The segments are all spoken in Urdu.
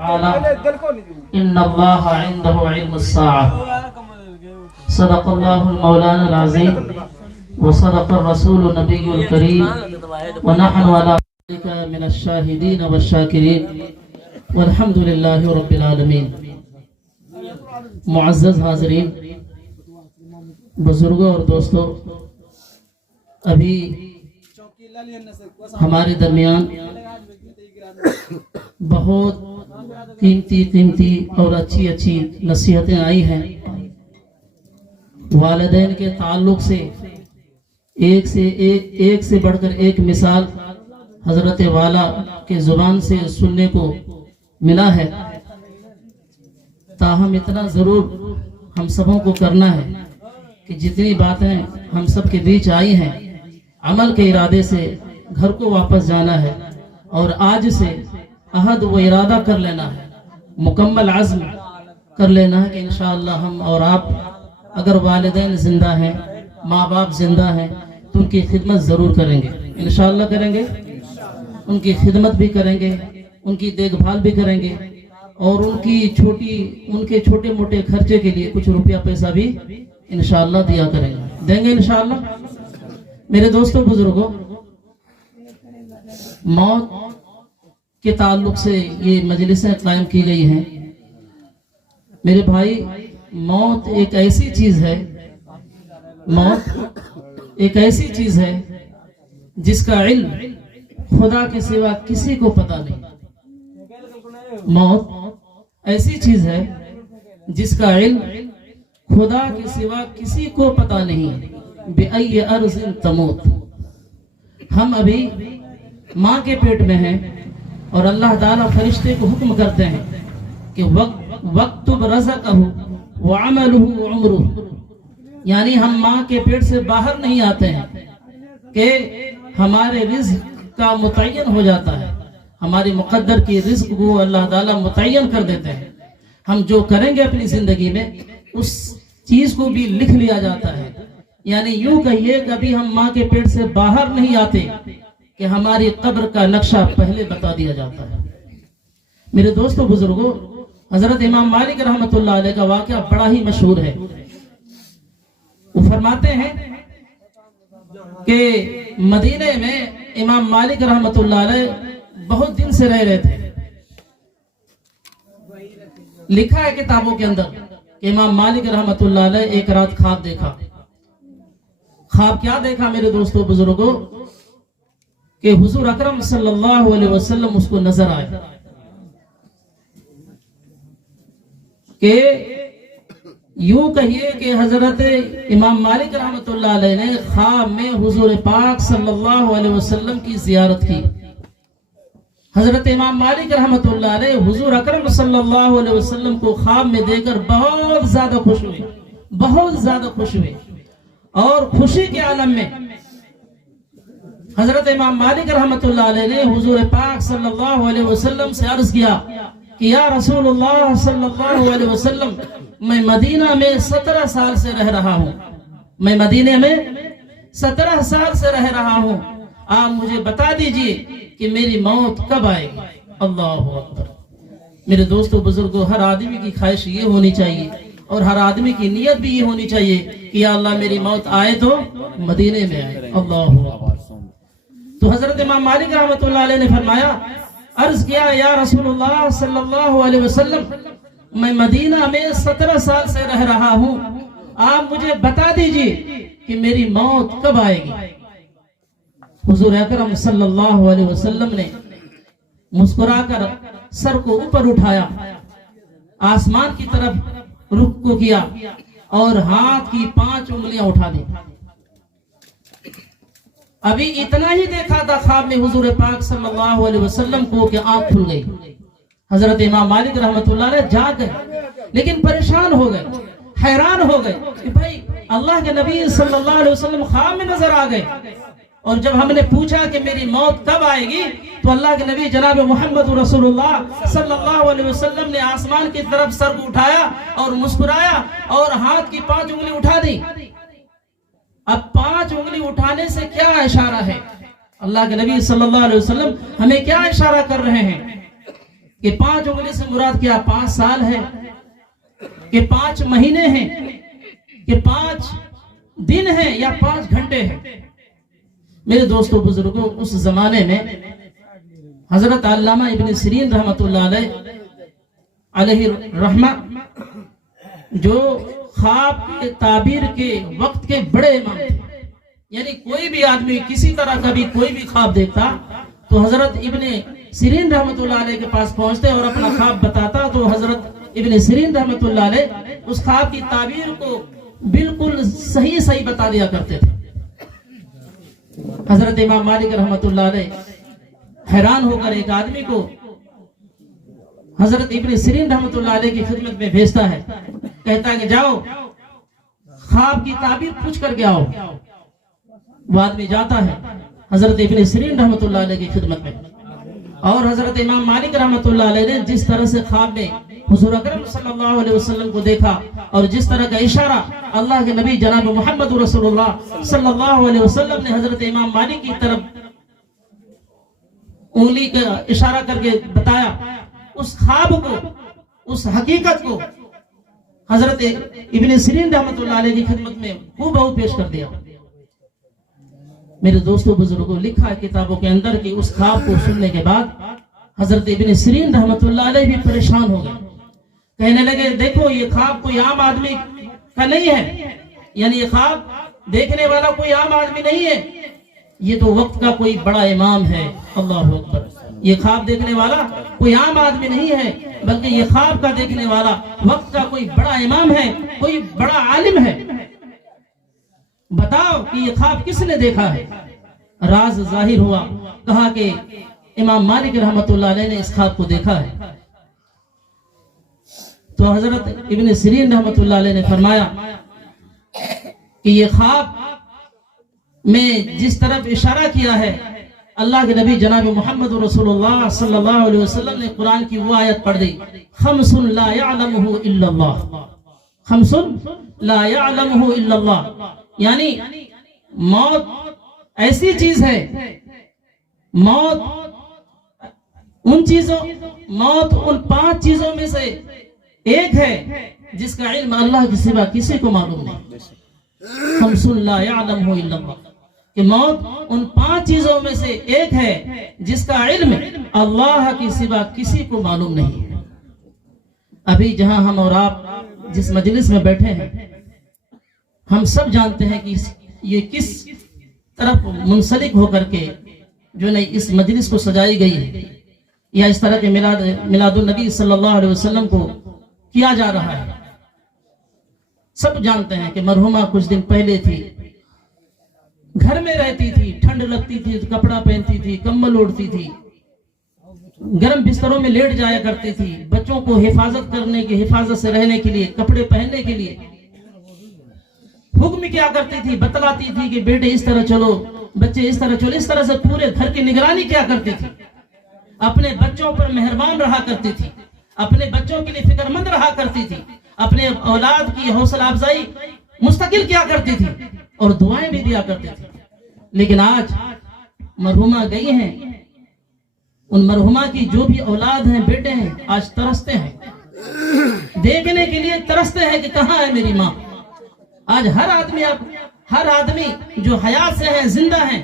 إن الله عنده علم الساعة صدق الله المولانا العظيم وصدق الرسول النبي الكريم ونحن على ذلك من الشاهدين والشاكرين والحمد لله رب العالمين. معزز حاضرین، بزرگوں اور دوستوں، ابھی ہمارے درمیان بہت قیمتی اور اچھی نصیحتیں آئی ہیں. والدین کے تعلق سے ایک سے بڑھ کر ایک مثال حضرت والا کے زبان سے سننے کو ملا ہے. تاہم اتنا ضرور ہم سبوں کو کرنا ہے کہ جتنی باتیں ہم سب کے بیچ آئی ہیں، عمل کے ارادے سے گھر کو واپس جانا ہے اور آج سے عہد و ارادہ کر لینا ہے، مکمل عزم کر لینا ہے کہ انشاءاللہ ہم اور آپ اگر والدین زندہ ہیں، ماں باپ زندہ ہیں تو ان کی خدمت ضرور کریں گے، انشاءاللہ کریں گے. ان کی خدمت بھی کریں گے، ان کی دیکھ بھال بھی کریں گے اور ان کے چھوٹے موٹے خرچے کے لیے کچھ روپیہ پیسہ بھی انشاءاللہ دیا کریں گے، دیں گے انشاءاللہ. میرے دوستوں بزرگوں، موت کے تعلق سے یہ مجلسیں قائم کی گئی ہیں. میرے بھائی، موت ایک ایسی چیز ہے جس کا علم خدا کے سوا کسی کو پتہ نہیں. موت ایسی چیز ہے جس کا علم خدا کے سوا کسی کو پتہ نہیں. بِأَيِّ أَرْضٍ تَمُوتُ. ہم ابھی ماں کے پیٹ میں ہیں اور اللہ تعالیٰ فرشتے کو حکم کرتے ہیں کہ وَاكْتُبْ رَزْقَهُ وَعَمَلُهُ وَعُمْرُهُ. یعنی ہم ماں کے پیٹ سے باہر نہیں آتے ہیں کہ ہمارے رزق کا متعین ہو جاتا ہے، ہماری مقدر کی رزق کو اللہ تعالیٰ متعین کر دیتے ہیں. ہم جو کریں گے اپنی زندگی میں اس چیز کو بھی لکھ لیا جاتا ہے. یعنی یوں کہیے کہ ابھی ہم ماں کے پیٹ سے باہر نہیں آتے کہ ہماری قبر کا نقشہ پہلے بتا دیا جاتا ہے. میرے دوستوں بزرگوں، حضرت امام مالک رحمۃ اللہ علیہ کا واقعہ بڑا ہی مشہور ہے. وہ فرماتے ہیں کہ مدینے میں امام مالک رحمۃ اللہ علیہ بہت دن سے رہ رہے تھے. لکھا ہے کتابوں کے اندر کہ امام مالک رحمۃ اللہ علیہ ایک رات خواب دیکھا. خواب کیا دیکھا میرے دوستوں بزرگوں؟ کہ حضور اکرم صلی اللہ علیہ وسلم اس کو نظر آئے کہ یوں کہیے کہ حضرت امام مالک رحمۃ اللہ علیہ نے خواب میں حضور پاک صلی اللہ علیہ وسلم کی زیارت کی. حضرت امام مالک رحمۃ اللہ علیہ حضور اکرم صلی اللہ علیہ وسلم کو خواب میں دیکھ کر بہت زیادہ خوش ہوئے اور خوشی کے عالم میں حضرت امام مالک رحمۃ اللہ علیہ نے حضور پاک صلی اللہ علیہ وسلم سے عرض کیا کہ یا رسول اللہ صلی اللہ علیہ وسلم، میں مدینہ میں 17 سال سے رہ رہا ہوں، آپ مجھے بتا دیجئے کہ میری موت کب آئے گی. اللہ اکبر. میرے دوستو بزرگوں، ہر آدمی کی خواہش یہ ہونی چاہیے اور ہر آدمی کی نیت بھی یہ ہونی چاہیے کہ یا اللہ میری موت آئے تو مدینے میں آئے. اللہ اکبر. تو حضرت امام مالک رحمۃ اللہ علیہ نے فرمایا، عرض کیا یا رسول اللہ صلی اللہ علیہ وسلم، میں مدینہ میں 17 سال سے رہ رہا ہوں، آپ مجھے بتا دیجئے کہ میری موت کب آئے گی. حضور اکرم صلی اللہ علیہ وسلم نے مسکرا کر سر کو اوپر اٹھایا، آسمان کی طرف رخ کو کیا اور ہاتھ کی 5 انگلیاں اٹھا دی. ابھی اتنا ہی دیکھا تھا خواب میں حضور پاک صلی اللہ علیہ وسلم کو کہ آنکھ کھل گئی. حضرت امام مالک رحمۃ اللہ علیہ جاگ گئے لیکن پریشان ہو گئے، حیران ہو گئے کہ بھائی اللہ کے نبی صلی اللہ علیہ وسلم خواب میں نظر آ گئے اور جب ہم نے پوچھا کہ میری موت کب آئے گی تو اللہ کے نبی جناب محمد رسول اللہ صلی اللہ علیہ وسلم نے آسمان کی طرف سر کو اٹھایا اور مسکرایا اور ہاتھ کی 5 انگلی اٹھا دی. اب 5 انگلی اٹھانے سے کیا اشارہ ہے؟ اللہ کے نبی صلی اللہ علیہ وسلم ہمیں کیا اشارہ کر رہے ہیں کہ 5 انگلی سے مراد کیا 5 سال ہے کہ 5 مہینے ہیں کہ 5 دن ہیں یا 5 گھنٹے ہیں؟ میرے دوستو بزرگوں، اس زمانے میں حضرت علامہ ابن سیرین رحمۃ اللہ علیہ رحمہ جو خواب کے تعبیر کے وقت کے بڑے امام تھے، یعنی کوئی بھی آدمی کسی طرح کا بھی کوئی بھی خواب دیکھتا تو حضرت ابن سیرین رحمۃ اللہ علیہ کے پاس پہنچتے اور اپنا خواب بتاتا تو حضرت ابن سیرین رحمۃ اللہ علیہ اس خواب کی تعبیر کو بالکل صحیح بتا دیا کرتے تھے۔ حضرت امام مالک رحمۃ اللہ علیہ حیران ہو کر ایک آدمی کو حضرت ابن سیرین رحمۃ اللہ علیہ کی خدمت میں بھیجتا ہے، کہتا ہے کہ جاؤ خواب کی تعبیر پوچھ کر کے آؤ۔ وہ آدمی جاتا ہے حضرت ابن سیرین رحمۃ اللہ علیہ کی خدمت میں، اور حضرت امام مالک رحمۃ اللہ علیہ نے جس طرح سے خواب میں حضور اکرم صلی اللہ علیہ وسلم کو دیکھا اور جس طرح کا اشارہ اللہ کے نبی جناب محمد رسول اللہ صلی اللہ علیہ وسلم نے حضرت امام مالک کی طرف انگلی کا اشارہ کر کے بتایا، اس خواب کو، اس حقیقت کو حضرت ابن سیرین رحمۃ اللہ علیہ کی خدمت میں ہو پیش کر دیا۔ میرے دوستوں بزرگوں، لکھا ہے کتابوں کے اندر کہ اس خواب کو سننے کے بعد حضرت ابن سیرین رحمۃ اللہ علیہ بھی پریشان ہو گئے، کہنے لگے دیکھو یہ خواب کوئی عام آدمی کا نہیں ہے، یعنی یہ خواب دیکھنے والا کوئی عام آدمی نہیں ہے، یہ تو وقت کا کوئی بڑا امام ہے۔ اللہ اکبر، یہ خواب دیکھنے والا کوئی عام آدمی نہیں ہے بلکہ یہ خواب کا دیکھنے والا وقت کا کوئی بڑا امام ہے، کوئی بڑا عالم ہے۔ بتاؤ کہ یہ خواب کس نے دیکھا ہے؟ راز ظاہر ہوا، کہا کہ امام مالک رحمۃ اللہ علیہ نے اس خواب کو دیکھا ہے۔ تو حضرت ابن سیرین رحمۃ اللہ علیہ نے فرمایا کہ یہ خواب میں جس طرف اشارہ کیا ہے، اللہ کے نبی جناب محمد رسول اللہ صلی اللہ علیہ وسلم نے قرآن کی وہ آیت پڑھ دی، خمس لا يعلمه الا اللہ، خمس لا يعلمه الا اللہ، یعنی موت ایسی چیز ہے، موت ان 5 چیزوں میں سے ایک ہے جس کا علم اللہ کے سوا کسی کو معلوم نہیں۔ خمس لا يعلمه الا اللہ، کہ موت ان 5 چیزوں میں سے ایک ہے جس کا علم اللہ کے سوا کسی کو معلوم نہیں ہے۔ ابھی جہاں ہم اور آپ جس مجلس میں بیٹھے ہیں، ہم سب جانتے ہیں کہ یہ کس طرف منسلک ہو کر کے جو نہیں اس مجلس کو سجائی گئی ہے، یا اس طرح کے میلاد النبی صلی اللہ علیہ وسلم کو کیا جا رہا ہے۔ سب جانتے ہیں کہ مرحومہ کچھ دن پہلے تھی، گھر میں رہتی تھی، ٹھنڈ لگتی تھی کپڑا پہنتی تھی، کمبل اوڑھتی تھی، گرم بستروں میں لیٹ جایا کرتی تھی، بچوں کو حفاظت سے رہنے کے لیے، کپڑے پہننے کے لیے حکم کیا کرتی تھی، بتلاتی تھی کہ بیٹے اس طرح چلو، بچے اس طرح چلو، اس طرح سے پورے گھر کی نگرانی کیا کرتی تھی، اپنے بچوں پر مہربان رہا کرتی تھی، اپنے بچوں کے لیے فکر مند رہا کرتی تھی، اپنے اولاد کی حوصلہ افزائی مستقل کیا کرتی تھی اور دعائیں بھی دیا کرتی تھی۔ لیکن آج مرحومہ گئی ہیں، ان مرحومہ کی جو بھی اولاد ہیں، بیٹے ہیں، آج ترستے ہیں، دیکھنے کے لیے ترستے ہیں کہ کہاں ہے میری ماں۔ آج ہر آدمی جو حیات سے ہے، زندہ ہیں،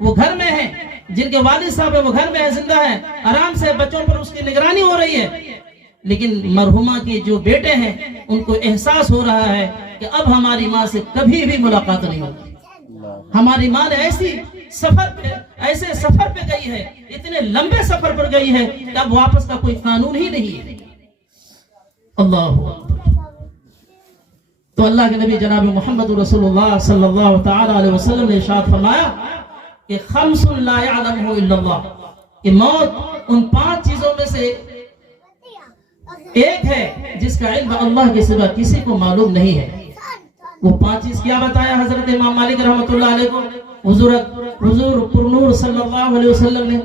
وہ گھر میں ہیں، جن کے والد صاحب ہیں وہ گھر میں ہے، زندہ ہیں، آرام سے بچوں پر اس کی نگرانی ہو رہی ہے، لیکن مرحومہ کے جو بیٹے ہیں ان کو احساس ہو رہا ہے کہ اب ہماری ماں سے کبھی بھی ملاقات نہیں ہوگی۔ ہماری ماں نے ایسے سفر پہ گئی ہے، اتنے لمبے سفر پر گئی ہے کہ اب واپس کا کوئی قانون ہی نہیں ہے۔ اللہ اکبر۔ تو اللہ کے نبی جناب محمد رسول اللہ صلی اللہ تعالی علیہ وسلم نے ارشاد فرمایا کہ خمس لا يعلمه الا اللہ، کہ موت ان 5 چیزوں میں سے ایک ہے جس کا علم اللہ کے سوا کسی کو معلوم نہیں ہے۔ وہ 5 چیز کیا بتایا حضرت امام مالک رحمۃ اللہ علیہ کو؟ حضور پرنور صلی اللہ علیہ وسلم نے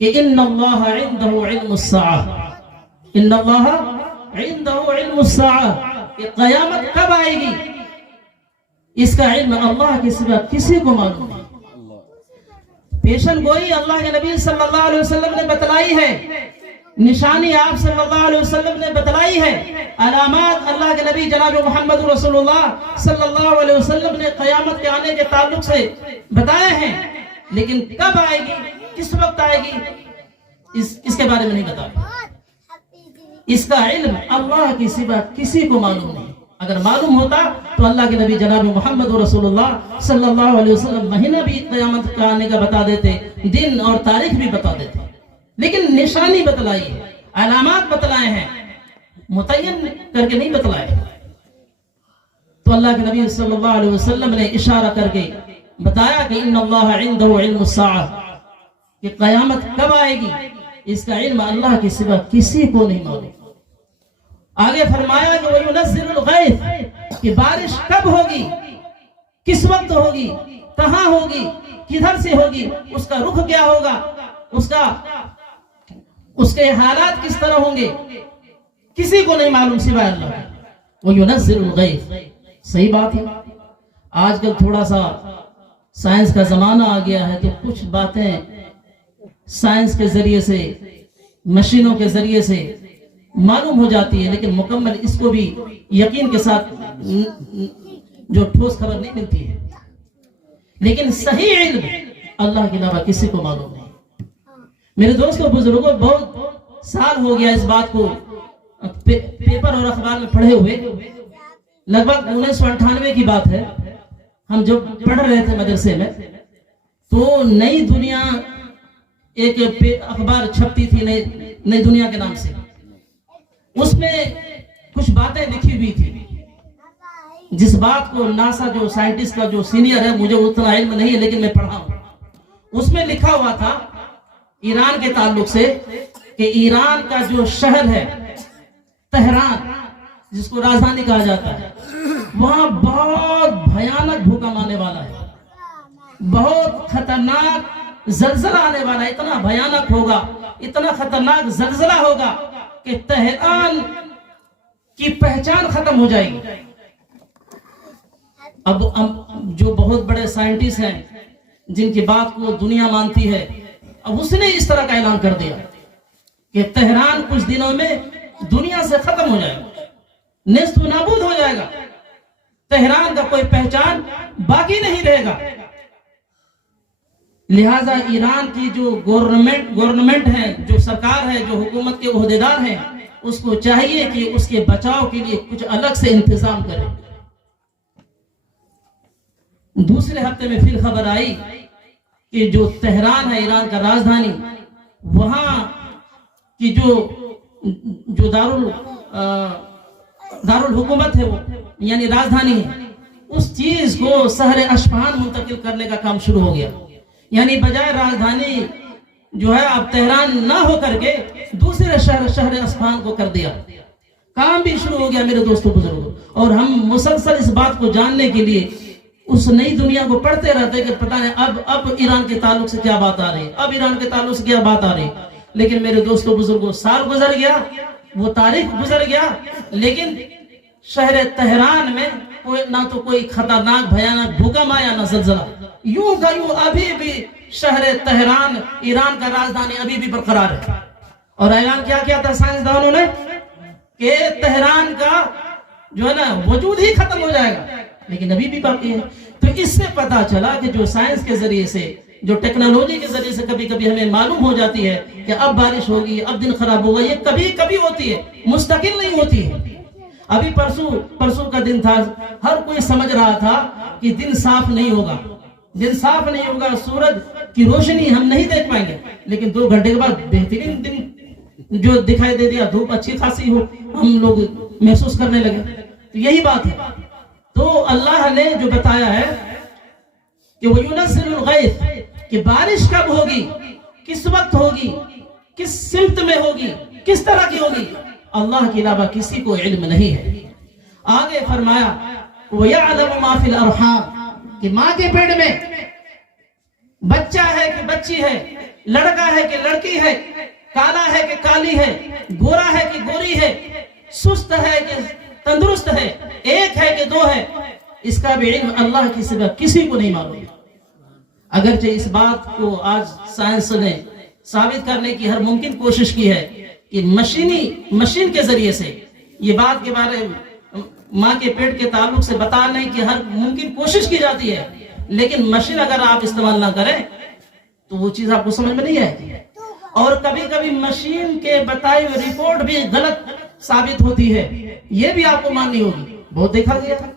کہ ان اللہ عنده علم الساعہ، ان اللہ عنده علم الساعہ، کہ قیامت کب آئے گی اس کا علم اللہ کے سوا کسی کو معلوم نہیں۔ پیشن گوئی اللہ کے نبی صلی اللہ علیہ وسلم نے بتلائی ہے نشانی آپ صلی اللہ علیہ وسلم نے بتلائی ہے، علامات اللہ کے نبی جناب محمد رسول اللہ صلی اللہ علیہ وسلم نے قیامت کے آنے کے تعلق سے بتائے ہیں، لیکن کب آئے گی، کس وقت آئے گی، اس کے بارے میں نہیں بتایا۔ اس کا علم اللہ کی سوا کسی کو معلوم نہیں۔ اگر معلوم ہوتا تو اللہ کے نبی جناب محمد رسول اللہ صلی اللہ علیہ وسلم مہینہ بھی قیامت کا آنے کا بتا دیتے، دن اور تاریخ بھی بتا دیتے، لیکن نشانی بتلائی ہے، علامات بتلائے ہیں، متعین کر کے نہیں بتلائے۔ تو اللہ کے نبی صلی اللہ علیہ وسلم نے اشارہ کر کے بتایا کہ ان اللہ عنده علم الساعہ، کہ قیامت کب آئے گی اس کا علم اللہ کے سوا کسی کو نہیں معلوم۔ آگے فرمایا کہ وَيُنَزِّلُ الْغَيْثَ، کہ بارش کب ہوگی، کس وقت ہوگی، کہاں ہوگی، کدھر سے ہوگی، اس کا رخ کیا ہوگا، اس کے حالات کس طرح ہوں گے، کسی کو نہیں معلوم سوائے اللہ۔ وَيُنَزِّلُ الْغَيْثَ، صحیح بات ہے۔ آج کل تھوڑا سا سائنس کا زمانہ آ گیا ہے تو کچھ باتیں سائنس کے ذریعے سے، مشینوں کے ذریعے سے معلوم ہو جاتی ہے، لیکن مکمل اس کو بھی یقین کے ساتھ جو ٹھوس خبر نہیں ملتی ہے۔ لیکن صحیح علم اللہ کے علاوہ کسی کو معلوم نہیں۔ میرے دوستوں بزرگوں، بہت سال ہو گیا اس بات کو پیپر اور اخبار میں پڑھے ہوئے، لگ بھگ 1998 کی بات ہے۔ ہم جب پڑھ رہے تھے مدرسے میں تو نئی دنیا ایک اخبار چھپتی تھی، نئی دنیا کے نام سے، اس میں کچھ باتیں لکھی ہوئی تھی، جس بات کو ناسا جو سائنٹسٹ کا جو سینئر ہے، مجھے اتنا علم نہیں ہے لیکن میں پڑھا ہوں، اس میں لکھا ہوا تھا ایران کے تعلق سے کہ ایران کا جو شہر ہے تہران، جس کو راجدھانی کہا جاتا ہے، وہاں بہت بھیانک بھوکم آنے والا ہے، بہت خطرناک زلزلہ آنے والا ہے، اتنا بھیانک ہوگا، اتنا خطرناک زلزلہ ہوگا کہ تہران کی پہچان ختم ہو جائے گی۔ اب جو بہت بڑے سائنٹسٹ ہیں جن کی بات کو دنیا مانتی ہے، اب اس نے اس طرح کا اعلان کر دیا کہ تہران کچھ دنوں میں دنیا سے ختم ہو جائے گا، نیست و نابود ہو جائے گا، تہران کا کوئی پہچان باقی نہیں رہے گا۔ لہذا ایران کی جو گورنمنٹ ہے، جو سرکار ہے، جو حکومت کے عہدیدار ہیں، اس کو چاہیے کہ اس کے بچاؤ کے لیے کچھ الگ سے انتظام کرے۔ دوسرے ہفتے میں پھر خبر آئی کہ جو تہران ہے ایران کا راجدھانی، وہاں کی جو دارالحکومت ہے، وہ یعنی راجدھانی ہے، اس چیز کو شہر اصفہان منتقل کرنے کا کام شروع ہو گیا۔ یعنی بجائے راجدھانی جو ہے اب تہران نہ ہو کر کے دوسرے شہر اصفہان کو کر دیا، کام بھی شروع ہو گیا میرے دوستوں بزرگوں۔ اور ہم مسلسل اس بات کو جاننے کے لیے اس نئی دنیا کو پڑھتے رہتے کہ پتہ نہیں اب ایران کے تعلق سے کیا بات آ رہی ہے، اب ایران کے تعلق سے کیا بات آ رہی ہے۔ لیکن میرے دوستوں بزرگوں، سال گزر گیا، وہ تاریخ گزر گیا، لیکن شہر تہران میں نہ تو کوئی خطرناک بھیانک بھوکم آیا، نہ زلزلہ، یوں کا یوں ابھی بھی شہر تہران ایران کا راجدھانی ابھی بھی برقرار ہے۔ اور اعلان کیا تھا سائنسدانوں نے کہ تہران کا جو ہے نا وجود ہی ختم ہو جائے گا، لیکن ابھی بھی باقی ہے۔ تو اس سے پتا چلا کہ جو سائنس کے ذریعے سے، جو ٹیکنالوجی کے ذریعے سے کبھی کبھی ہمیں معلوم ہو جاتی ہے کہ اب بارش ہوگی، اب دن خراب ہوگا، یہ کبھی کبھی ہوتی ہے، مستقل نہیں ہوتی ہے۔ ابھی پرسوں کا دن تھا، ہر کوئی سمجھ رہا تھا کہ دن صاف نہیں ہوگا، دن صاف نہیں ہوگا، سورج کی روشنی ہم نہیں دیکھ پائیں گے، لیکن 2 گھنٹے کے بعد بہترین دن جو دکھائی دے دیا، دھوپ اچھی خاصی ہو، ہم لوگ محسوس کرنے لگے۔ تو یہی بات ہے۔ تو اللہ نے جو بتایا ہے کہ وَيُنَزِّلُ الْغَيْثَ، کہ بارش کب ہوگی، کس وقت ہوگی، کس سمت میں ہوگی، کس طرح کی ہوگی، اللہ کے علاوہ کسی کو علم نہیں ہے۔ آگے فرمایا وَيَعْلَمُ مَا فِي الْأَرْحَامِ، کہ ماں کے پیٹ میں بچہ ہے کہ بچی ہے، لڑکا ہے کہ لڑکی ہے، کالا ہے کہ کالی ہے، گورا ہے کہ گوری ہے، سست ہے کہ تندرست ہے، ایک ہے کہ 2 ہے، اس کا بھی علم اللہ کی سوا کسی کو نہیں معلوم۔ اگرچہ اس بات کو آج سائنس نے ثابت کرنے کی ہر ممکن کوشش کی ہے کہ مشین کے ذریعے سے یہ بات کے بارے میں ماں کے پیٹ کے تعلق سے بتانے کی ہر ممکن کوشش کی جاتی ہے، لیکن مشین اگر آپ استعمال نہ کریں تو وہ چیز آپ کو سمجھ میں نہیں آئے گی، اور کبھی کبھی مشین کے بتائی ہوئی رپورٹ بھی غلط ثابت ہوتی ہے، یہ بھی آپ کو ماننی ہوگی، بہت دیکھا گیا تھا۔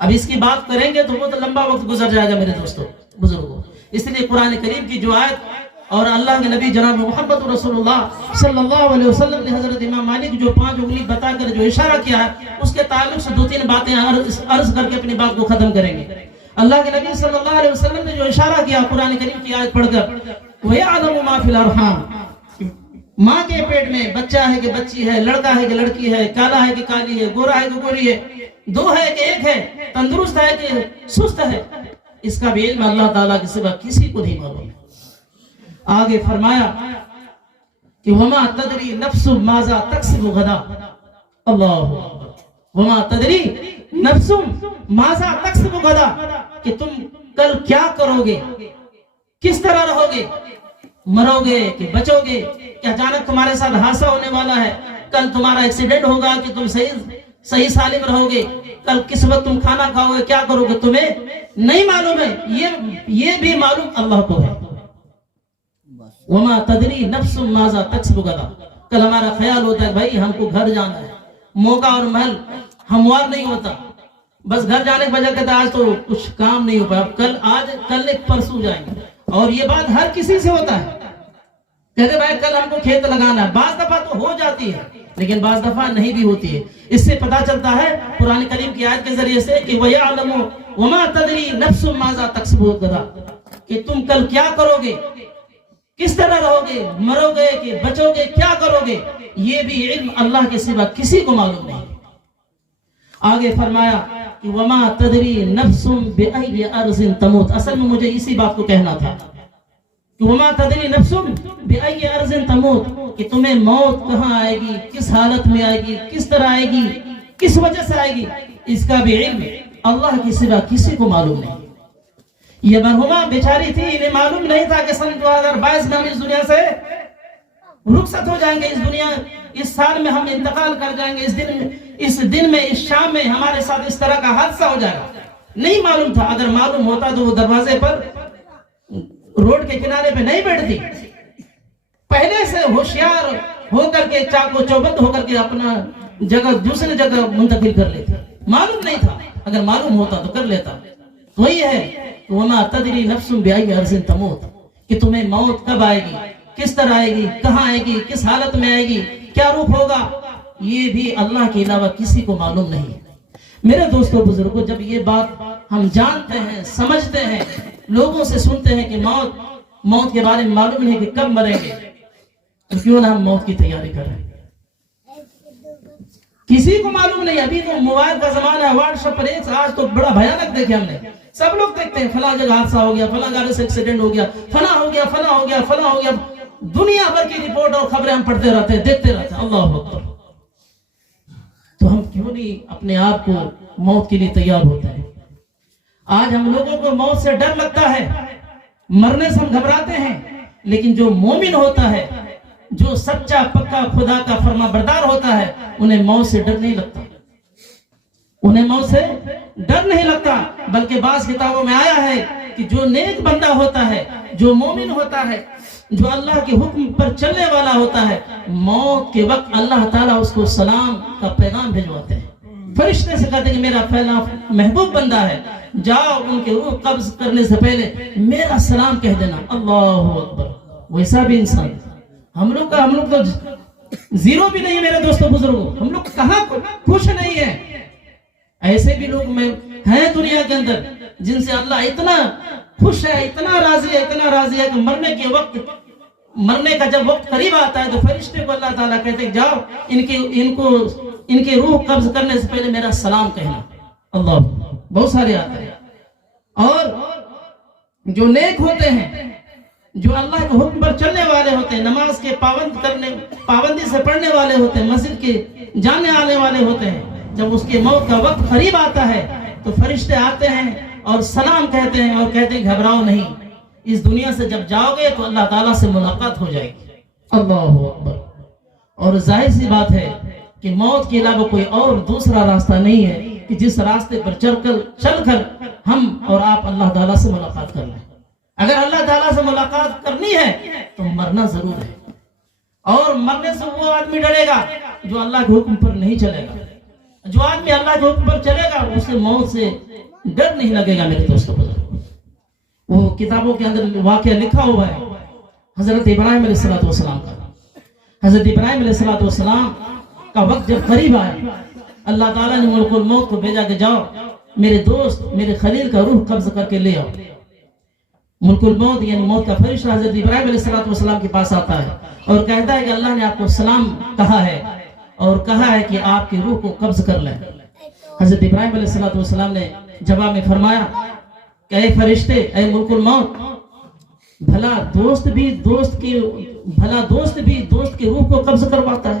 اب اس کی بات کریں گے تو بہت لمبا وقت گزر جائے گا میرے دوستوں بزرگوں، اس لیے قرآن کریم کی جو آیت اور اللہ کے نبی جناب محمد رسول اللہ صلی اللہ علیہ وسلم نے حضرت امام مالک جو 5 انگلی بتا کر جو اشارہ کیا ہے، اس کے تعلق سے 2-3 باتیں عرض کر کے اپنی بات کو ختم کریں گے۔ اللہ کے نبی صلی اللہ علیہ وسلم نے جو اشارہ کیا قرآن کریم کی آیت پڑھ کر، وَيَعْلَمُ مَا فِي الْأَرْحَامِ، ماں کے پیٹ میں بچہ ہے کہ بچی ہے، لڑکا ہے کہ لڑکی ہے، کالا ہے کہ کالی ہے، گورا ہے کہ گوری ہے، 2 ہے کہ 1 ہے، تندرست ہے کہ سست ہے، اس کا بھی علم اللہ تعالیٰ کے سوا کسی کو نہیں معلوم ہے۔ آگے فرمایا کہ وَمَا تَدْرِي نَفْسٌ مَاذَا تَكْسِبُ غَدًا، اللہ وَمَا تَدْرِي نَفْسٌ مَاذَا تَكْسِبُ غَدًا، کہ تم کل کیا کرو گے، کس طرح رہو گے، مرو گے کہ بچو گے، کہ اچانک تمہارے ساتھ حادثہ ہونے والا ہے، کل تمہارا ایکسیڈنٹ ہوگا کہ تم صحیح سالم رہو گے، کل کس وقت تم کھانا کھاؤ گے، کیا کرو گے، تمہیں نہیں معلوم ہے، یہ بھی معلوم اللہ کو ہے۔ وَمَا تَدْرِي نَفْسٌ مَاذَا تَكْسِبُ غَدًا، کل ہمارا خیال ہوتا ہے بھائی ہم کو گھر جانا ہے، موقع اور محل ہموار نہیں ہوتا، بس گھر جانے کے بجائے کہتا ہے آج تو کچھ کام نہیں ہو پایا، کل ایک پرسوں جائیں گے، اور یہ بات ہر کسی سے ہوتا ہے، کہتے بھائی کل ہم کو کھیت لگانا ہے، بعض دفعہ تو ہو جاتی ہے لیکن بعض دفعہ نہیں بھی ہوتی ہے۔ اس سے پتہ چلتا ہے قرآن کریم کی آیت کے ذریعے سے کہ وَيَعْلَمُ وَمَا تَدْرِي نَفْسٌ مَاذَا تَكْسِبُ غَدًا، کہ تم کل کیا کرو گے، کس طرح رہو گے، مرو گے کہ بچو گے، کیا کرو گے، یہ بھی علم اللہ کے سوا کسی کو معلوم نہیں۔ آگے فرمایا کہ وَمَا تَدْرِي نَفْسٌ بِأَيِّ أَرْضٍ تَمُوتُ، اصل میں مجھے اسی بات کو کہنا تھا کہ وَمَا تَدْرِي نَفْسٌ بِأَيِّ أَرْضٍ تَمُوتُ، کہ تمہیں موت کہاں آئے گی، کس حالت میں آئے گی، کس طرح آئے گی، کس وجہ سے آئے گی، اس کا بھی علم اللہ کے سوا کسی کو معلوم نہیں۔ یہ مرحومہ بیچاری تھی، انہیں معلوم نہیں تھا کہ سن 2022 میں ہم اس دنیا سے رخصت ہو جائیں گے، اس سال میں ہم انتقال کر جائیں گے، اس دن میں اس شام میں ہمارے ساتھ اس طرح کا حادثہ ہو جائے گا، نہیں معلوم تھا۔ اگر معلوم ہوتا تو وہ دروازے پر روڈ کے کنارے پہ نہیں بیٹھتی، پہلے سے ہوشیار ہو کر کے چاقو چوبند ہو کر کے اپنا جگہ دوسری جگہ منتقل کر لیتی، معلوم نہیں تھا، اگر معلوم ہوتا تو کر لیتا۔ وہی ہے وَمَا تَدْرِي نَفْسٌ بِأَيِّ أَرْضٍ تَمُوتُ، کہ تمہیں موت کب آئے گی، کس طرح آئے گی، کہاں آئے گی، کس حالت میں آئے گی، کیا رخ ہوگا، یہ بھی اللہ کے علاوہ کسی کو معلوم نہیں۔ میرے دوستو بزرگوں، جب یہ بات ہم جانتے ہیں، سمجھتے ہیں، لوگوں سے سنتے ہیں کہ موت کے بارے میں معلوم نہیں کہ کب مریں گے، تو کیوں نہ ہم موت کی تیاری کریں۔ کسی کو معلوم نہیں، ابھی تو موبائل کا زمانہ ہے، واٹس ایپ پر آج تو بڑا بھیانک دیکھے ہم نے، سب لوگ دیکھتے ہیں فلاں جگہ حادثہ ہو گیا، فلاں گاڑی سے ایکسیڈنٹ ہو گیا، فلاں ہو گیا، فلاں ہو گیا، فلاں ہو گیا، دنیا بھر کی رپورٹ اور خبریں ہم پڑھتے رہتے ہیں، دیکھتے رہتے ہیں۔ اللہ اکبر، تو ہم کیوں نہیں اپنے آپ کو موت کے لیے تیار ہوتے ہیں؟ آج ہم لوگوں کو موت سے ڈر لگتا ہے، مرنے سے ہم گھبراتے ہیں، لیکن جو مومن ہوتا ہے، جو سچا پکا خدا کا فرما بردار ہوتا ہے، انہیں موت سے ڈر نہیں لگتا، انہیں موت سے ڈر نہیں لگتا، بلکہ بعض کتابوں میں آیا ہے کہ جو نیک بندہ ہوتا ہے، جو مومن ہوتا ہے، جو اللہ کے حکم پر چلنے والا ہوتا ہے، موت کے وقت اللہ تعالیٰ اس کو سلام کا پیغام بھیجواتے ہیں، فرشتے سے کہتے ہیں کہ میرا پہلا محبوب بندہ ہے، جاؤ ان کے روح قبض کرنے سے پہلے میرا سلام کہہ دینا۔ اللہ اکبر، ویسا بھی انسان ہم لوگ تو زیرو بھی نہیں ہے میرے دوستوں بزرگوں، ہم لوگ کہاں خوش نہیں ہے۔ ایسے بھی لوگ ہیں دنیا کے اندر جن سے اللہ اتنا خوش ہے، اتنا راضی ہے کہ مرنے کا جب وقت قریب آتا ہے تو فرشتے کو اللہ تعالیٰ کہتے ہیں جاؤ ان کے روح قبض کرنے سے پہلے میرا سلام کہنا۔ اللہ، بہت سارے آتے ہیں۔ اور جو نیک ہوتے ہیں، جو اللہ کے حکم پر چلنے والے ہوتے ہیں، نماز کے پابندی سے پڑھنے والے ہوتے ہیں، مسجد کے جانے آنے والے ہوتے ہیں، جب اس کے موت کا وقت قریب آتا ہے تو فرشتے آتے ہیں اور سلام کہتے ہیں اور کہتے ہیں گھبراؤ نہیں، اس دنیا سے جب جاؤ گے تو اللہ تعالیٰ سے ملاقات ہو جائے گی، اللہ اکبر. اور ظاہر سی بات ہے کہ موت کے علاوہ کوئی اور دوسرا راستہ نہیں ہے کہ جس راستے پر چل کر ہم اور آپ اللہ تعالیٰ سے ملاقات کر لیں. اگر اللہ تعالیٰ سے ملاقات کرنی ہے تو مرنا ضرور ہے. اور مرنے سے وہ آدمی ڈرے گا جو اللہ کے حکم پر نہیں چلے گا. جو آدمی اللہ کے حکم پر چلے گا اسے موت سے ڈر نہیں لگے گا. میرے دوستوں کو وہ کتابوں کے اندر واقعہ لکھا ہوا ہے حضرت ابراہیم علیہ السلام کا. حضرت ابراہیم علیہ السلام کا وقت جب قریب آیا, اللہ تعالیٰ نے ملک الموت کو بھیجا کہ جاؤ میرے دوست میرے خلیل کا روح قبض کر کے لے آؤ. ملک الموت یعنی موت کا فرشتہ حضرت ابراہیم علیہ السلام کے پاس آتا ہے اور کہتا ہے کہ اللہ نے آپ کو سلام کہا ہے اور کہا ہے کہ آپ کی روح کو قبض کر لیں. حضرت ابراہیم علیہ السلام نے جواب میں فرمایا کہ اے فرشتے, اے ملک الموت, بھلا دوست بھی دوست کی روح کو قبض کرواتا ہے,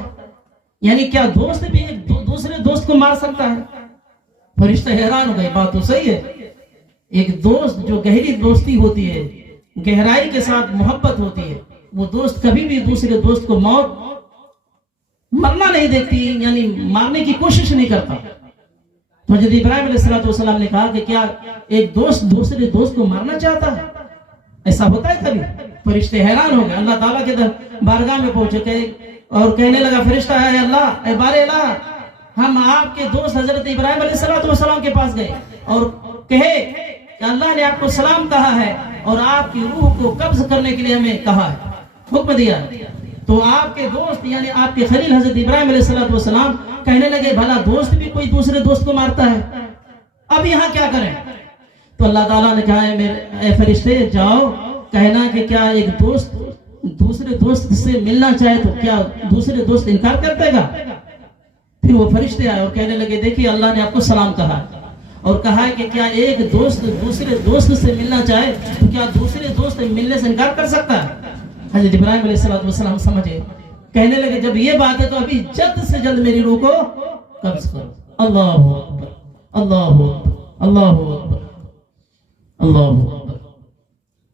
یعنی کیا دوست بھی دوسرے دوست کو مار سکتا ہے؟ فرشتہ حیران ہو گئے. بات تو صحیح ہے, ایک دوست جو گہری دوستی ہوتی ہے, گہرائی کے ساتھ محبت ہوتی ہے, وہ دوست کبھی بھی دوسرے دوست کو مرنا نہیں دیتی, یعنی مارنے کی کوشش نہیں کرتا. تو حضرت ابراہیم علیہ السلام نے کہا کہ کیا ایک دوست دوسرے دوست کو مارنا چاہتا ہے؟ ایسا ہوتا ہے کبھی؟ فرشتے حیران ہو گئے. اللہ تعالیٰ کے بارگاہ میں پہنچے اور کہنے لگا فرشتہ اے اللہ, اے بار الہ, ہم آپ کے دوست حضرت ابراہیم علیہ السلام کے پاس گئے اور کہے کہ اللہ نے آپ کو سلام کہا ہے اور آپ کی روح کو قبض کرنے کے لیے ہمیں کہا ہے, حکم دیا. تو آپ کے دوست یعنی آپ کے خلیل حضرت ابراہیم علیہ السلام کہنے لگے بھلا دوست بھی کوئی دوسرے دوست کو مارتا ہے, اب یہاں کیا کریں؟ تو اللہ تعالیٰ نے کہا اے فرشتے جاؤ, کہنا کہ کیا ایک دوست دوسرے دوست سے ملنا چاہے تو کیا دوسرے دوست انکار کر دے گا؟ پھر وہ فرشتے آئے اور کہنے لگے دیکھیے اللہ نے آپ کو سلام کہا اور کہا ہے کہ کیا ایک دوست دوسرے دوست سے ملنا چاہے تو کیا دوسرے دوست ملنے سے انکار کر سکتا ہے؟ حضرت ابراہیم علیہ السلام سمجھے, کہنے لگے جب یہ بات ہے تو ابھی جلد سے جلد میری روح کو قبض کرو. اللہ اکبر, اللہ اکبر, اللہ اکبر, اللہ اکبر.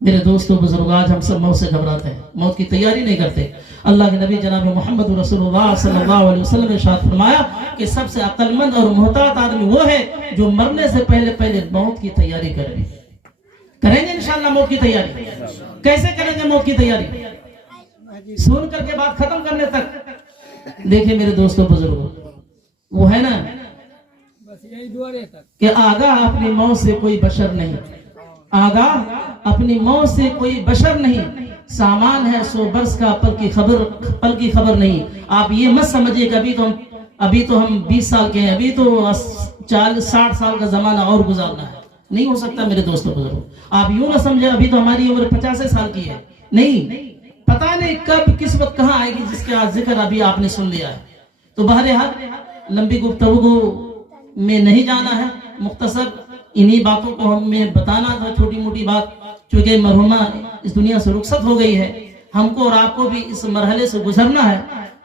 میرے دوستوں بزرگ, آج ہم سب موت سے گھبراتے ہیں, موت کی تیاری نہیں کرتے. اللہ کے نبی جناب محمد رسول اللہ صلی اللہ علیہ وسلم نے ارشاد فرمایا کہ سب سے عقل مند اور محتاط آدمی وہ ہے جو مرنے سے پہلے موت کی تیاری کرے. کریں گے انشاءاللہ موت کی تیاری. کیسے کریں گے موت کی تیاری؟ سن کر کے بات ختم کرنے تک. دیکھیں میرے دوستوں بزرگوں, وہ ہے نا کہ آگاہ اپنی موت سے کوئی بشر نہیں, آگاہ اپنی موت سے کوئی بشر نہیں. سامان ہے 100 برس کا, پل کی خبر نہیں. آپ یہ مت سمجھیے کہ ابھی تو ہم 20 سال کے ہیں, ابھی تو 40-60 سال کا زمانہ اور گزارنا ہے. نہیں ہو سکتا میرے دوستوں بزرگوں. آپ یوں نہ سمجھے ابھی تو ہماری عمر 50 سال کی ہے. نہیں, پتہ نہیں کب کس وقت کہاں آئے گی جس کا ذکر ابھی آپ نے سن لیا ہے. تو بہرحال لمبی گفتگو میں نہیں جانا ہے, مختصر انہی باتوں کو ہمیں بتانا تھا, چھوٹی موٹی بات. چونکہ مرحومہ اس دنیا سے رخصت ہو گئی ہے, ہم کو اور آپ کو بھی اس مرحلے سے گزرنا ہے,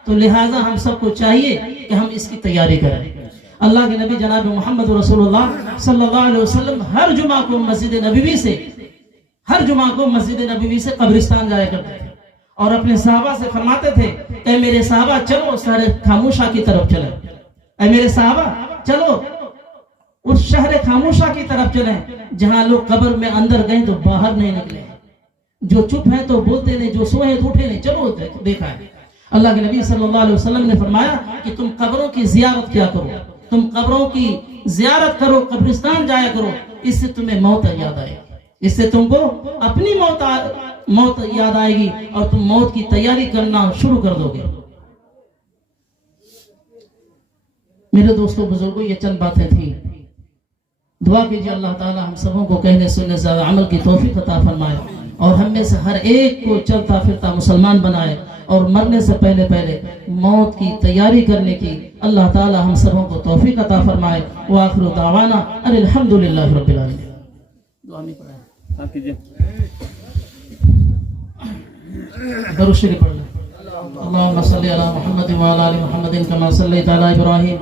تو لہٰذا ہم سب کو چاہیے کہ ہم اس کی تیاری کریں. اللہ کے نبی جناب محمد رسول اللہ صلی اللہ علیہ وسلم ہر جمعہ کو مسجد نبوی سے قبرستان جایا کرتے تھے اور اپنے صحابہ سے فرماتے تھے اے میرے صحابہ چلو شہر خاموشہ کی طرف چلیں. اے میرے صحابہ چلو اس شہر خاموشہ کی طرف چلیں جہاں لوگ قبر میں اندر گئے تو باہر نہیں نکلے, جو چپ ہیں تو بولتے نہیں, جو سوئے تو اٹھے نہیں. چلو دیکھا ہے اللہ کے نبی صلی اللہ علیہ وسلم نے فرمایا کہ تم قبروں کی زیارت کیا کرو, تم قبروں کی زیارت کرو, قبرستان جایا کرو, اس سے تمہیں موت یاد آئے گی, اس سے تم کو اپنی موت یاد آئے گی اور تم موت کی تیاری کرنا شروع کر دو گے. میرے دوستوں بزرگوں, یہ چند باتیں تھیں. دعا کیجیے اللہ تعالی ہم سبوں کو کہنے سننے سے عمل کی توفیق عطا فرمائے اور ہم میں سے ہر ایک کو چلتا پھرتا مسلمان بنائے اور مرنے سے پہلے موت کی تیاری کرنے کی اللہ تعالی ہم سبوں کو توفیق عطا فرمائے. وآخر دعوانا ان الحمدللہ رب العالمین. دعا میں پڑھیں, درود شریف پڑھ لیں. اللهم صل على محمد وعلى ال محمد كما صليت على ابراهيم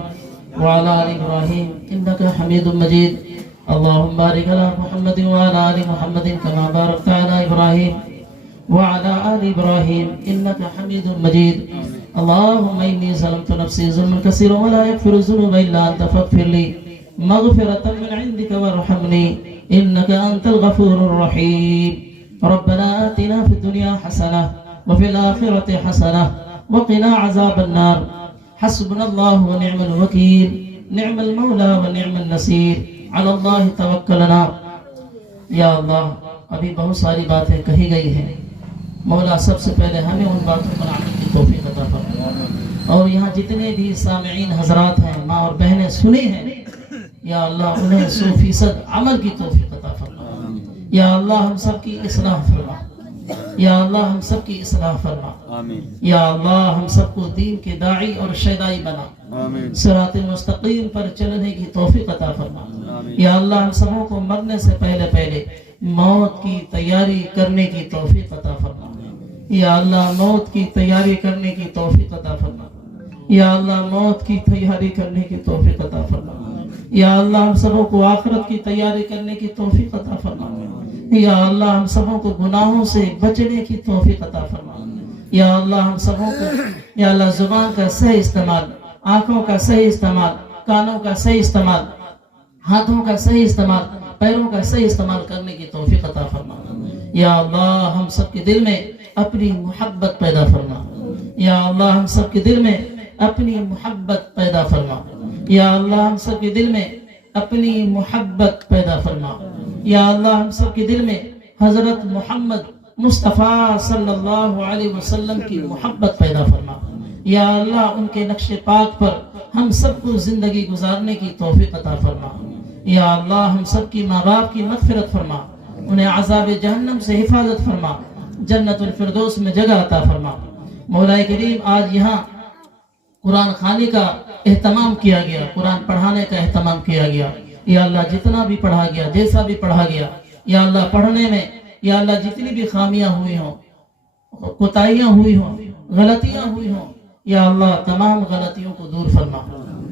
وعلى ال ابراهيم انك حميد مجيد. اللهم بارك على محمد وعلى ال محمد كما باركت على ابراهيم وعلى آل إبراهيم إنك حميد مجيد. اللهم إني ظلمت نفسي ظلما كثيرا ولا يغفر الذنوب إلا أنت فاغفر لي مغفرة من عندك وارحمني إنك أنت الغفور الرحيم. ربنا آتنا في الدنيا حسنة وفي الآخرة حسنة وقنا عذاب النار. حسبنا الله ونعم الوكيل نعم المولى ونعم النصير على الله توکلنا. یا اللہ ابھی بہت ساری باتیں کہی گئی ہیں مولا، سب سے پہلے ہمیں ان باتوں پر عمل کی توفیق عطا فرما، اور یہاں جتنے بھی سامعین حضرات ہیں ماں اور بہنیں سنی ہیں یا اللہ انہیں 100% عمل کی توفیق عطا فرما. یا اللہ ہم سب کی اصلاح فرما، یا اللہ ہم سب کی اصلاح فرما. یا اللہ ہم سب کو دین کے داعی اور شیدائی بنا، صراط مستقیم پر چلنے کی توفیق عطا فرما. یا اللہ ہم سبوں کو مرنے سے پہلے موت کی تیاری کرنے کی توفیق عطا فرما. یا اللہ موت کی تیاری کرنے کی توفیق عطا فرما. یا اللہ موت کی تیاری کرنے کی توفیق عطا فرما. یا اللہ ہم سبوں کو آخرت کی تیاری کرنے کی توفیق عطا فرما. یا اللہ ہم سبوں کو گناہوں سے بچنے کی توفیق عطا فرما. یا اللہ ہم سبوں کو یا اللہ زبان کا صحیح استعمال، آنکھوں کا صحیح استعمال، کانوں کا صحیح استعمال، ہاتھوں کا صحیح استعمال، پیروں کا صحیح استعمال کرنے کی توفیق عطا فرما. یا اللہ ہم سب کے دل میں اپنی محبت پیدا فرما. یا اللہ ہم سب کے دل میں اپنی محبت پیدا فرما. یا اللہ ہم سب کے دل میں اپنی محبت پیدا فرما. یا اللہ ہم سب کے دل میں حضرت محمد مصطفیٰ صلی اللہ علیہ وسلم کی محبت پیدا فرما. یا اللہ ان کے نقش پاک پر ہم سب کو زندگی گزارنے کی توفیق عطا فرما. یا اللہ ہم سب کی ماں باپ کی مغفرت فرما، انہیں عذاب جہنم سے حفاظت فرما، جنت الفردوس میں جگہ عطا فرما. مولا کریم آج یہاں قرآن خوانی کا اہتمام کیا گیا، قرآن پڑھانے کا اہتمام کیا گیا. یا اللہ جتنا بھی پڑھا گیا، جیسا بھی پڑھا گیا، یا اللہ پڑھنے میں یا اللہ جتنی بھی خامیاں ہوئی ہوں، کوتاہیاں ہوئی ہوں، غلطیاں ہوئی ہوں، یا اللہ تمام غلطیوں کو دور فرما،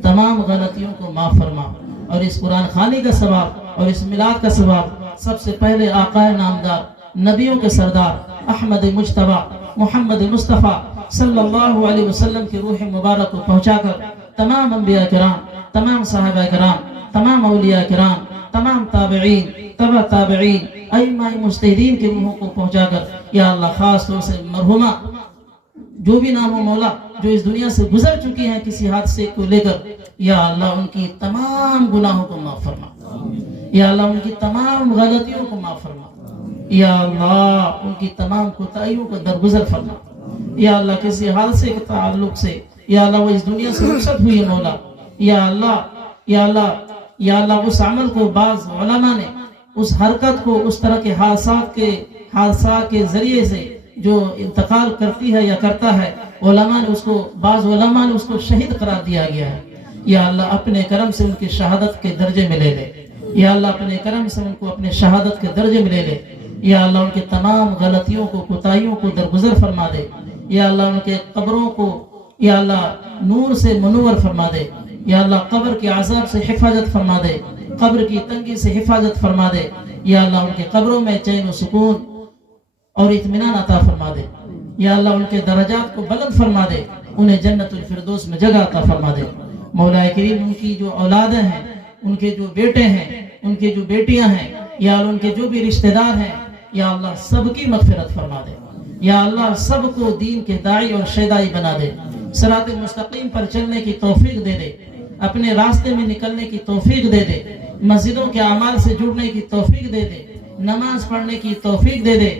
تمام غلطیوں کو معاف فرما. اور اس قرآن خوانی کا ثواب اور اس میلاد کا ثواب سب سے پہلے آقا نامدار نبیوں کے سردار احمد مجتبی محمد مصطفیٰ صلی اللہ علیہ وسلم کی روح مبارک کو پہنچا کر تمام انبیاء کرام، تمام صحابہ کرام، تمام اولیاء کرام، تمام تابعین، تبع تابعین، ائمہ مجتہدین کے روحوں کو پہنچا کر یا اللہ خاص طور سے مرحومہ جو بھی نام ہو مولا جو اس دنیا سے گزر چکی ہیں کسی حادثے کو لے کر، یا اللہ ان کی تمام گناہوں کو معاف فرما. یا اللہ ان کی تمام غلطیوں کو معاف فرما. یا اللہ ان کی تمام کوتاہیوں کو درگزر فرما. یا اللہ کسی حادثے کے تعلق سے یا اللہ وہ اس دنیا سے رخصت ہوئی ہے مولا، یا اللہ یا اللہ یا اللہ اس عمل کو بعض علماء نے اس حرکت کو اس طرح کے حادثات کے ذریعے سے جو انتقال کرتی ہے یا کرتا ہے، علماء نے بعض علماء نے اس کو شہید قرار دیا گیا ہے. یا اللہ اپنے کرم سے ان کی شہادت کے درجے میں لے لے. یا اللہ اپنے کرم سے ان کو اپنے شہادت کے درجے میں لے لے. یا اللہ ان کے تمام غلطیوں کو کوتاہیوں کو درگزر فرما دے. یا اللہ ان کے قبروں کو یا اللہ نور سے منور فرما دے. یا اللہ قبر کے عذاب سے حفاظت فرما دے، قبر کی تنگی سے حفاظت فرما دے. یا اللہ ان کے قبروں میں چین و سکون اور اطمینان عطا فرما دے. یا اللہ ان کے درجات کو بلند فرما دے، انہیں جنت الفردوس میں جگہ عطا فرما دے. مولا کریم ان کی جو اولادیں ہیں، ان کے جو بیٹے ہیں، ان کے جو بیٹیاں ہیں، یا اللہ ان کے جو بھی رشتہ دار ہیں، یا اللہ سب کی مغفرت فرما دے. یا اللہ سب کو دین کے داعی اور شیدائی بنا دے، صراط مستقیم پر چلنے کی توفیق دے دے، اپنے راستے میں نکلنے کی توفیق دے دے، مسجدوں کے اعمال سے جڑنے کی توفیق دے دے، نماز پڑھنے کی توفیق دے دے،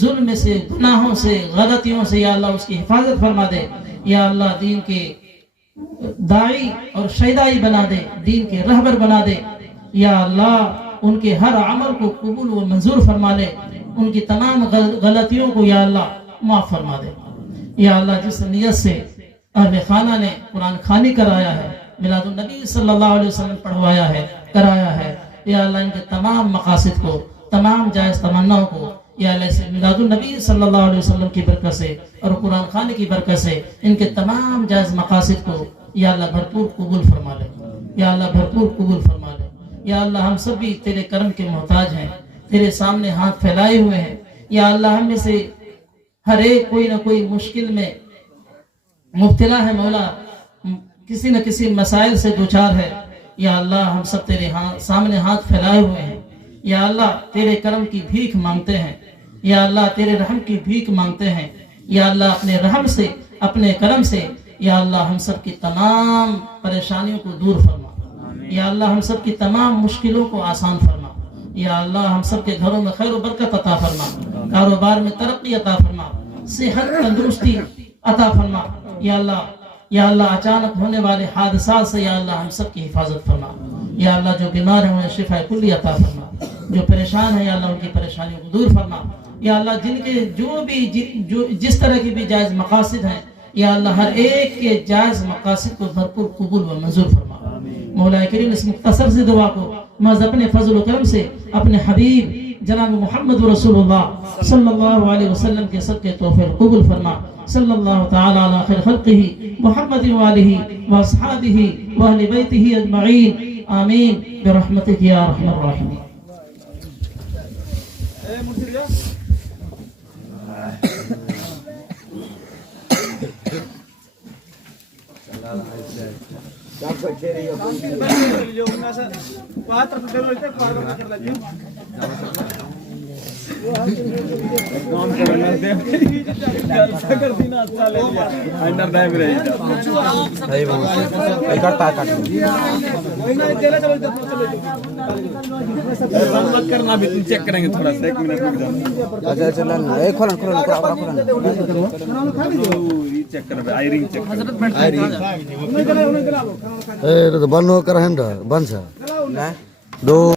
ظلم سے، گناہوں سے، غلطیوں سے یا اللہ اس کی حفاظت فرما دے. یا اللہ دین کے داعی اور شیدائی بنا دے، دین کے رہبر بنا دے. یا اللہ ان کے ہر عمل کو قبول و منظور فرما لے، ان کی تمام غلطیوں کو یا اللہ معاف فرما دے. یا اللہ جس نیت سے اہل خانہ نے قرآن خوانی کرایا ہے، میلاد النبی صلی اللہ علیہ وسلم پڑھوایا ہے، کرایا ہے، یا اللہ ان کے تمام مقاصد کو، تمام جائز تمناؤں کو یا اللہ سے میلاد النبی صلی اللہ علیہ وسلم کی برکت سے اور قرآن خوانی کی برکت سے ان کے تمام جائز مقاصد کو یا اللہ بھرپور قبول فرما لے. یا اللہ بھرپور قبول فرما لے. یا اللہ ہم سب بھی تیرے کرم کے محتاج ہیں، تیرے سامنے ہاتھ پھیلائے ہوئے ہیں. یا اللہ ہم میں سے ہر ایک کوئی نہ کوئی مشکل میں مبتلا ہے مولا، کسی نہ کسی مسائل سے دوچار ہے. یا اللہ ہم سب تیرے سامنے ہاتھ پھیلائے ہوئے ہیں. یا اللہ تیرے کرم کی بھیک مانگتے ہیں. یا اللہ تیرے رحم کی بھیک مانگتے ہیں. یا اللہ اپنے رحم سے، اپنے کرم سے یا اللہ ہم سب کی تمام پریشانیوں کو دور فرما. یا اللہ ہم سب کی تمام مشکلوں کو آسان فرما. یا اللہ ہم سب کے گھروں میں خیر و برکت عطا فرما، کاروبار میں ترقی عطا فرما، صحت تندرستی عطا فرما. یا اللہ اچانک ہونے والے حادثات سے یا اللہ ہم سب کی حفاظت فرما. یا اللہ جو بیمار ہیں انہیں شفا کلی عطا فرما، جو پریشان ہیں یا اللہ ان کی پریشانیوں کو دور فرما. یا اللہ جن کے جس طرح کی بھی جائز مقاصد ہیں یا اللہ ہر ایک کے جائز مقاصد کو بھرپور قبول و منظور فرما. مولا کریم اس مختصر سی دعا کو محض اپنے فضل و کرم سے اپنے حبیب جناب محمد رسول اللہ صلی اللہ علیہ وسلم کے صدقے توفیق قبول فرما. صلی اللہ تعالی علی خیر خلقہ محمد وآلہ واصحابہ واہل بیتہ اجمعین آمین برحمتک یا ارحم الراحمین. کرنا بھی تم چیک کریں گے تھوڑا سا 1 منٹ رک جاؤ. چیک کر آئرنگ چیک بند کر بند 2